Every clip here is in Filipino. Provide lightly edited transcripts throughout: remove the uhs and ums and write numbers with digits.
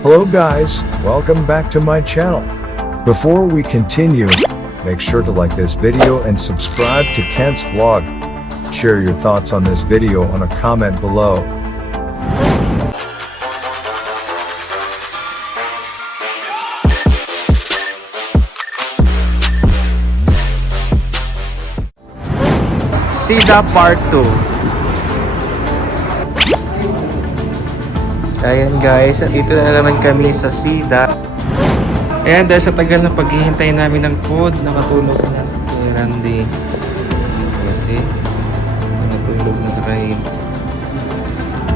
Hello guys, welcome back to my channel. Before we continue, make sure to like this video and subscribe to Kent's Vlog. Share your thoughts on this video on a comment below. Sida Part 2. Ayan guys, dito na naman kami sa Sida. Ayan, dahil sa tagal na paghihintay namin ng food, nakatulog na si Randy. Kasi nakatulog na tayo.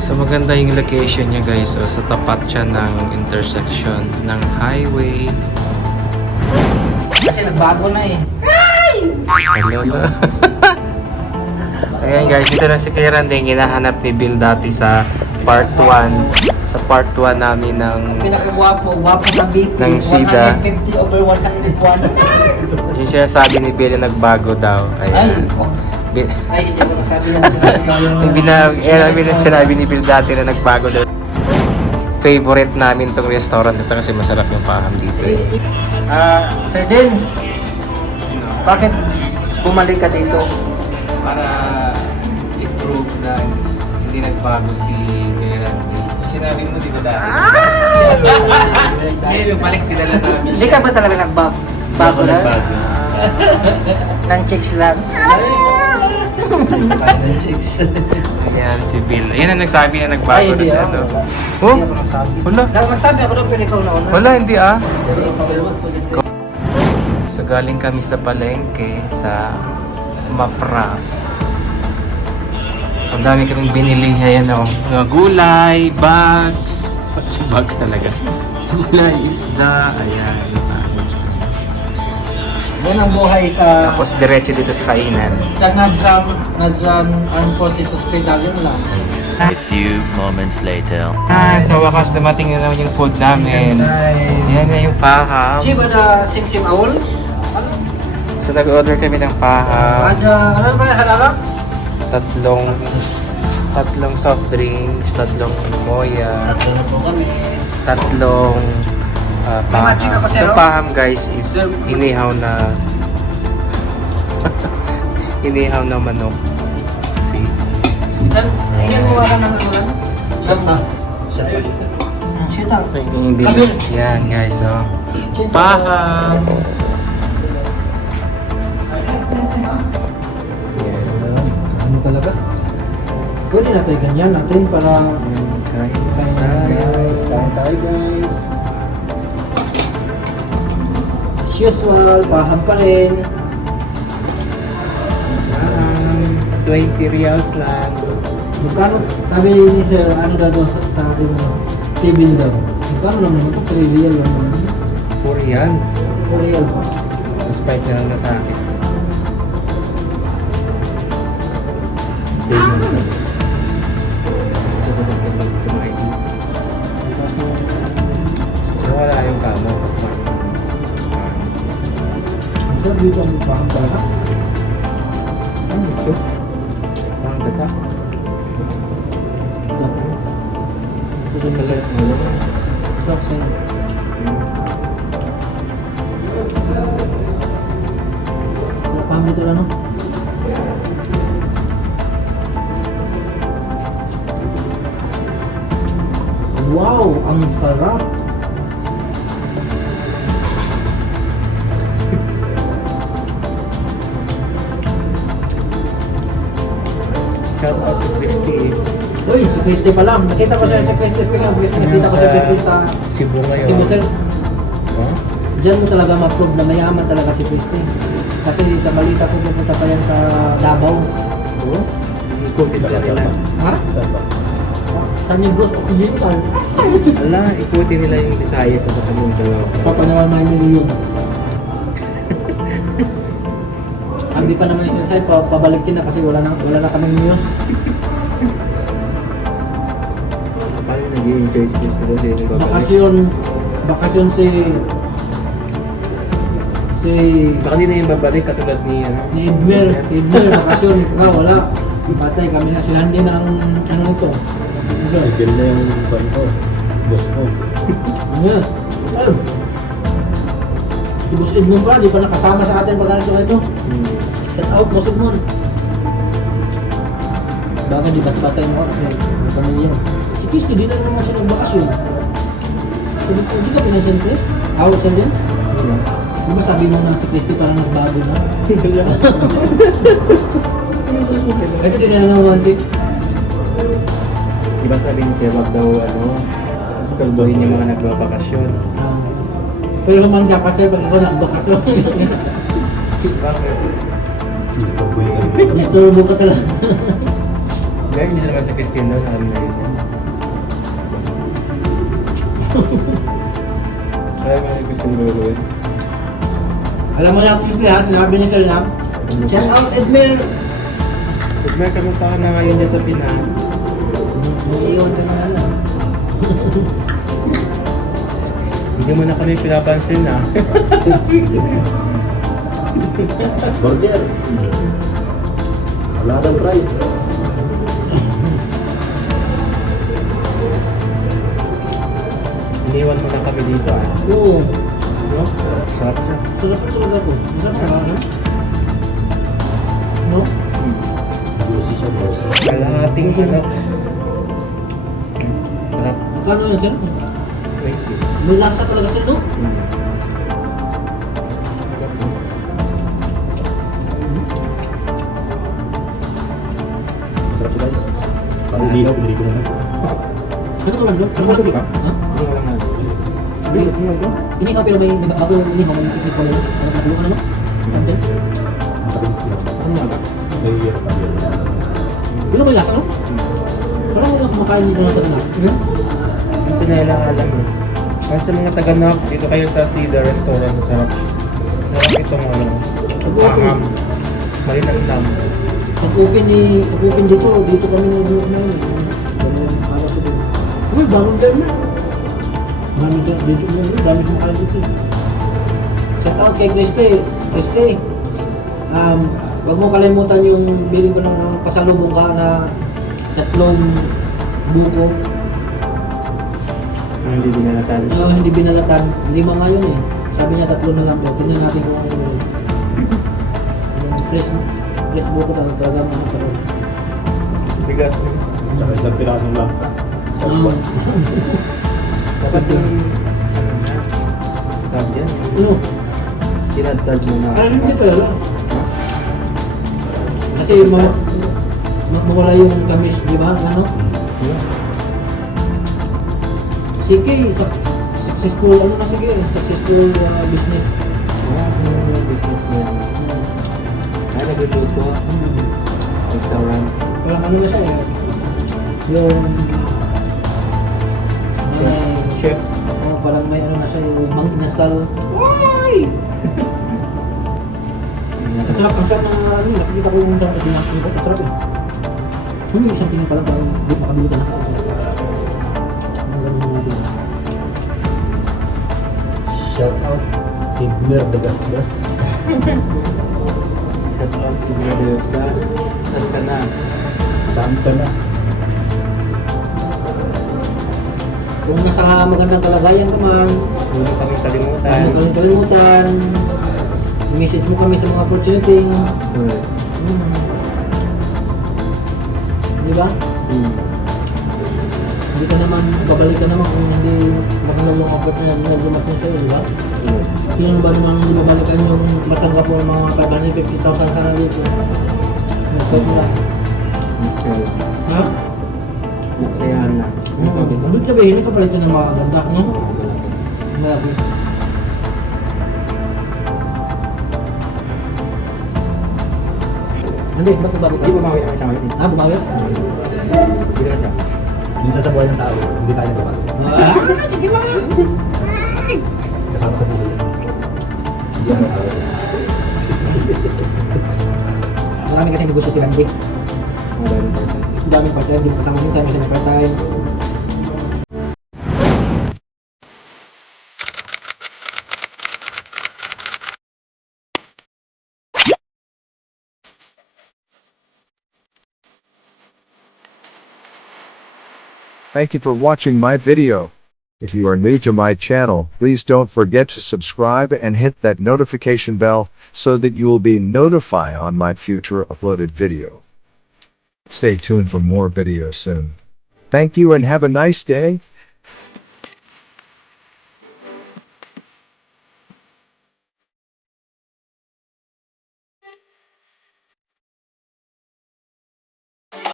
So maganda yung location niya guys, so, sa tapat siya ng intersection ng highway. Kasi nagbago na eh. Hello na. Ayan guys, ito na si Kuya Randy, hinahanap ni Bill dati sa part 1. Sa part 1 namin ng Pinakagwapo, gwapo sa BP. ng Sida. 150 over 101. Yung sinasabi ni Bill na nagbago daw. Ay, Ayan. oh. Bin Ay, hindi mo nasabi yan sila. Ayan ang sinabi ni Bill dati na nagbago daw. Favorite namin tong restaurant ito kasi masarap yung paham dito eh. Sir Dins, bakit bumalik ka dito? Para i-prove na hindi nagbago si Kuya Randy. Sinabi mo di ba dati? Ngayon yung balik dinala namin. Hindi ka ba talaga nagbago na? Ng chicks lang. Ng chicks. Ayan si Bill. Ayan ang nagsabi na nagbago na si ano. Oh? Hindi ako nagsabi. Wala. Nagsabi ako doon pero ikaw na una. Wala, hindi ah. So galing kami sa palengke sa Mapra. Ang dami kaming binili. Ayan o. Mga gulay, bags. Bags talaga. Gulay, isda. Ayan. Yan ang buhay sa Tapos diretso dito sa kainan. Nadram Armed Forces Hospital. Yun lang. A few moments later. Sa wakas dumating na naman yung food namin. Ayan na yung paham. Chiba da simsim awol? So nag-order kami ng paham. Ano ba yung harap? Tatlong soft drinks, tatlong moya, tatlong paham. Itong paham guys is inihaw na inihaw na manok. See? Ayan mo ka ng ano? Shita. Hindi yan guys, oh. Paham. Ano talaga? Pwede na tayo ganyan natin para Kain guys. Kain tayo guys. As usual, paham pa rin. Paham. 20 reals lang. Magkano? Sabi ni sir, ano daw sa atin mo? 7 daw. Magkano lang naman ito? 3 real lang naman. 4 yan. 4 real. Despite na lang na sa akin. Save na lang. So wala yung kamo. Sir, dito ang paham talaga. Ano ito? Parang gata. Susunod sir. Talk sa'yo. Sir, paham dito lang, no? Wow, ang sarap. Shout out to Christy. Uy, si Christy pa lang. Nakita ko siya si Christy. Speaking of Christy, nakita ko si Christy sa Cebu ngayon. Cebu, sir. Huh? Diyan mo talaga ma-prove na mayaman talaga si Christy. Kasi sa balita ko pupunta pa yan sa Davao. Oo? Ikutin ka nila. Ha? Kanya bros, occidental. Ala, ikutin nila yung Visayas sa kanyang dalawa. Papanawan na yung Hindi pa naman yung sinasabi, pabalikin na kasi wala na kaming news. Paano nag-i-enjoy si Christy doon? Hindi babalik. Bakasyon si Baka hindi na yung babalik katulad ni ano? ni Edmer. Si Edmer, bakasyon. Ikaw, wala. Patay kami na. Sila hindi na ang ano ito. Bill na yung ban ko, boss ko. Ano? Ano? Si Boss Edmond pa, di pa nakasama sa atin pag ganito ito. Shout out, Boss Edmond. Bakit di basta-basta mo kasi may pamilya. Si Christy, di na naman siya nagbakasyon. Hindi ka pinansin, Chris? Awat siya din? Di ba sabi mo na si Christy parang nagbago na? Kasi di na naman si... Diba sabi ni Sir, wag daw istorbohin yung mga nagbabakasyon. Pero naman ka kasi pag ako nagbakasyon. Bakit? Disturbo ka talaga. Ngayon hindi naman si Christine doon, alam na yun. Alam mo yung Christine gagawin? Alam mo na, Christy ha, sinabi niya sir na. Shout out, Edmel! Edmer, kamusta ka na ngayon dyan sa Pinas? Iiwan ka na lang. Hindi mo na kami pinapansin na. Burger. Wala ng price. Iniwan mo na kami dito ah. Oo. No? Sarap siya. Sarap ito talaga po. Masarap na ano? No? Juicy siya, boss. Kalahating ano. Sarap. Magkano yun sir? Thank you. May lasa talaga sir, no? Masarap siya, guys. Parang lihaw, pinili ko na lang. Ano ka lang, bro? Ano ka lang? Ha? Sige mo lang nga. Ini ka pero may ako ini mo may technique wala. Ano ka ano no? Okay. Masakit. Ano nga ba? May hirap ang hirap. Ano ba lasa no? Parang wala kumakain dito na talaga. Yung pinailangalan mo. Kaya sa mga taganap, dito kayo sa Cedar Restaurant, masarap siya. Masarap itong pangam. Malinamnam. Pag-open dito kami nag-work na yun. Dalawang araw sa dito. Uy, bagong time na. Dami kumakain dito. Shout out kay Christy. Christy, wag mo kalimutan yung bilhin ko ng pasalubong ka na 3 buko. Hindi dinalatan. Hindi binalatan. 5 nga yun eh. Sabi niya 3 na lang po. Tingnan natin kung ano yun. Yung fresh buko talaga mga karoon. Bigat. Tsaka isang pirasong langka. Dapat yung... Tawag yan. Ano? Tinatad mo na. Hindi talaga. Kasi mawala yung kamis, di ba? Ano? Sige, successful ano na sige, successful business. Business mo yan. Ay, nagluluto. Restaurant. Parang ano na siya eh. Yung Chef. parang may ano na siya yung mag-inasal. Why? Ang sarap ng ano, nakikita ko yung sarap ng tingin ko. Ang sarap eh. Yung isang tingin pala parang di makabili ka na kasi. Ang ganun yung tingin. Shout out. Igner de Gasgas. Shout out to Brother Stas. Saan ka na? Santa na. Kung nasa magandang kalagayan ka man, Huwag mo kami kalimutan. huwag kang kalimutan. I-message mo kami sa mga opportunity. Di ba? Hindi ka naman, babalik ka naman kung hindi makilalong abot na naglumat na sa'yo, di ba? Sino ba naman hindi babalikan yung matanggap mo ng mga 550,000 sana dito? Nag-stop mo lang. Okay. Ha? Nagsayahan na. Ibig sabihin, kapalitan ng mga ganda, no? Malaki. Hindi, ba't nagbago ka? Hindi bumawi naman siya ngayon. Ah, bumawi? Hindi na siya. Minsan sa buhay ng tao, hindi tayo nagawa. Sige lang! Kasama sa buhay. Hindi ano tao. Marami kasi negosyo si Randy. Maraming person. Ang daming part-time, di mo kasama minsan kasi may part-time. Thank you for watching my video. If you are new to my channel, please don't forget to subscribe and hit that notification bell so that you will be notified on my future uploaded video. Stay tuned for more videos soon. Thank you and have a nice day.